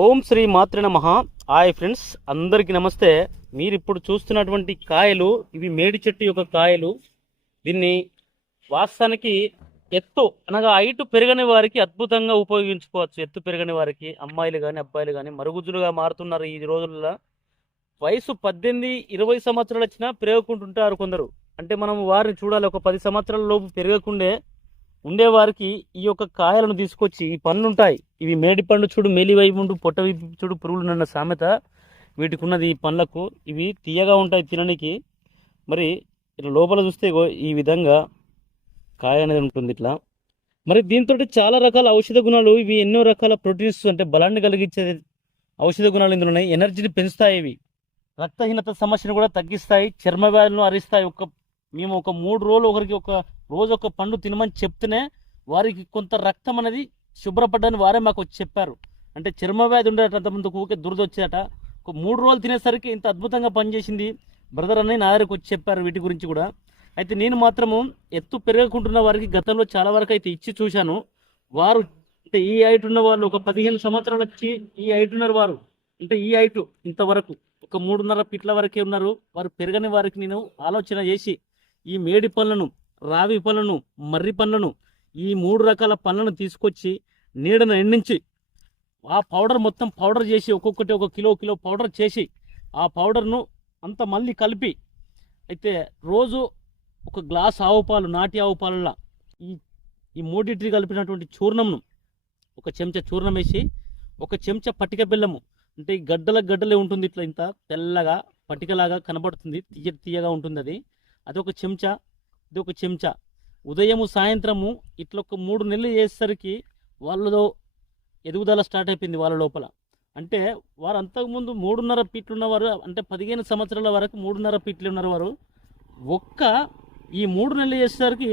ఓం శ్రీ మాత్రే నమః. Hi friends, అందరికీ నమస్తే. మీరు ఇప్పుడు చూస్తున్నటువంటి కాయలు ఇవి మేడి చెట్టు యొక్క కాయలు. దీన్ని వాస్తవానికి ఎత్తు అనగా హైట్ పెరగని వారికి అద్భుతంగా ఉపయోగించుకోవచ్చు. ఎత్తు పెరగని వారికి అమ్మాయిలు కానీ అబ్బాయిలు కానీ మరుగుజ్జులుగా మారుతున్నారు ఈ రోజుల్లో. వయసు 18-20 సంవత్సరాలు వచ్చినా పెరగకుంటుంటారు కొందరు. అంటే మనం వారిని చూడాలి, ఒక 10 సంవత్సరాల లోపు పెరగకుండే ఉండేవారికి ఈ యొక్క కాయలను తీసుకొచ్చి ఈ పండ్లు ఉంటాయి. ఇవి మేడి పండు చూడు, మేలి వైపు ఉంటూ పొట్ట వైపు చూడు పురుగులు నన్న సామెత వీటికి ఉన్నది. ఈ పండ్లకు ఇవి తీయగా ఉంటాయి తినడానికి. మరి ఇట్లా లోపల చూస్తే ఈ విధంగా కాయ అనేది ఉంటుంది ఇట్లా. మరి దీంతో చాలా రకాల ఔషధ గుణాలు, ఇవి ఎన్నో రకాల ప్రోటీన్స్ అంటే బలాన్ని కలిగించే ఔషధ గుణాలు ఇందులో ఉన్నాయి. ఎనర్జీని పెంచుతాయి, ఇవి రక్తహీనత సమస్యను కూడా తగ్గిస్తాయి, చర్మ వ్యాధులను అరిస్తాయి. మేము ఒక 3 రోజులు ఒకరికి ఒక రోజు ఒక పండు తినమని చెప్తేనే వారికి కొంత రక్తం అనేది శుభ్రపడ్డని వారే మాకు వచ్చి చెప్పారు. అంటే చర్మ వ్యాధి ఉండేట అంతమందికి ఊకే దురద వచ్చేట. ఒక 3 రోజులు తినేసరికి ఇంత అద్భుతంగా పనిచేసింది బ్రదర్ అని నా దగ్గరకు వచ్చి చెప్పారు వీటి గురించి కూడా. అయితే నేను మాత్రము ఎత్తు పెరగకుంటున్న వారికి గతంలో చాలా వరకు అయితే ఇచ్చి చూశాను. వారు అంటే ఈ హైట్ ఉన్న వాళ్ళు ఒక 15 సంవత్సరాలు వచ్చి ఈ హైట్ ఉన్నారు వారు. అంటే ఈ హైట్ ఇంతవరకు ఒక 3.5 ఫీట్ల వరకే ఉన్నారు. వారు పెరగని వారికి నేను ఆలోచన చేసి ఈ మేడి పళ్ళను, రావి పళ్ళను, మర్రి పళ్ళను, ఈ 3 రకాల పళ్ళను తీసుకొచ్చి నీడను ఎండించి ఆ పౌడర్ మొత్తం పౌడర్ చేసి ఒక్కొక్కటి 1 కిలో పౌడర్ చేసి ఆ పౌడర్ను అంత మళ్ళీ కలిపి అయితే రోజు ఒక గ్లాస్ ఆవు పాలు, నాటి ఆవు పాలల్లో ఈ ఈ మూడింటిని కలిపినటువంటి చూర్ణంను ఒక చెంచా చూర్ణం వేసి, ఒక చెంచా పటిక బెల్లము, అంటే ఈ గడ్డలే ఉంటుంది ఇట్లా, ఇంత తెల్లగా పటికలాగా కనబడుతుంది, తీయగా ఉంటుంది అది. అదొక చెంచా, ఇది ఒక చెంచా. ఉదయము సాయంత్రము ఇట్లా ఒక 3 నెలలు చేసేసరికి వాళ్ళలో ఎదుగుదల స్టార్ట్ అయిపోయింది వాళ్ళ లోపల. అంటే వారు అంతకుముందు 3.5 ఫీట్లు ఉన్నవారు, అంటే 15 సంవత్సరాల వరకు 3.5 ఫీట్లు ఉన్నవారు ఈ 3 నెలలు చేసేసరికి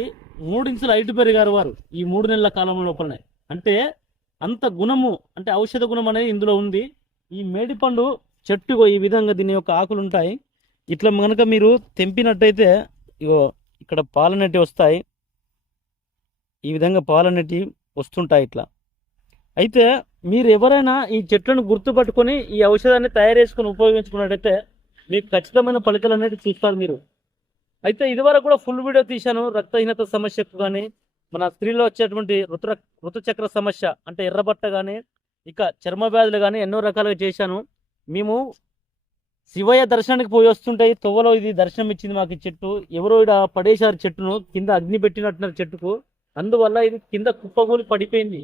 3 ఇంచుల హైట్ పెరిగారు వారు ఈ 3 నెలల కాలం లోపలనే. అంటే అంత గుణము, అంటే ఔషధ గుణం అనేది ఇందులో ఉంది. ఈ మేడిపండు చెట్టుగో ఈ విధంగా దీని యొక్క ఆకులు ఉంటాయి. ఇట్లా కనుక మీరు తెంపినట్టయితే ఇగో ఇక్కడ పాలనెట్టి వస్తాయి. ఈ విధంగా పాలనెట్టి వస్తుంటాయి ఇట్లా. అయితే మీరు ఎవరైనా ఈ చెట్లను గుర్తుపట్టుకొని ఈ ఔషధాన్ని తయారు చేసుకుని ఉపయోగించుకున్నట్టయితే మీకు ఖచ్చితమైన ఫలితాలు అనేది చూస్తారు మీరు. అయితే ఇదివరకు కూడా ఫుల్ వీడియో తీశాను రక్తహీనత సమస్యకు కానీ, మన స్త్రీలో వచ్చేటువంటి ఋతుచక్ర సమస్య అంటే ఎర్రబట్ట కానీ, ఇక చర్మ వ్యాధులు కానీ ఎన్నో రకాలుగా చేశాను. మేము శివయ్య దర్శనానికి పోయి వస్తుంటాయి తొవ్వలో ఇది దర్శనం ఇచ్చింది మాకు ఈ చెట్టు. ఎవరో ఇక్కడ పడేశారు చెట్టును, కింద అగ్ని పెట్టినట్టున్నారు చెట్టుకు. అందువల్ల ఇది కింద కుప్పగూలి పడిపోయింది.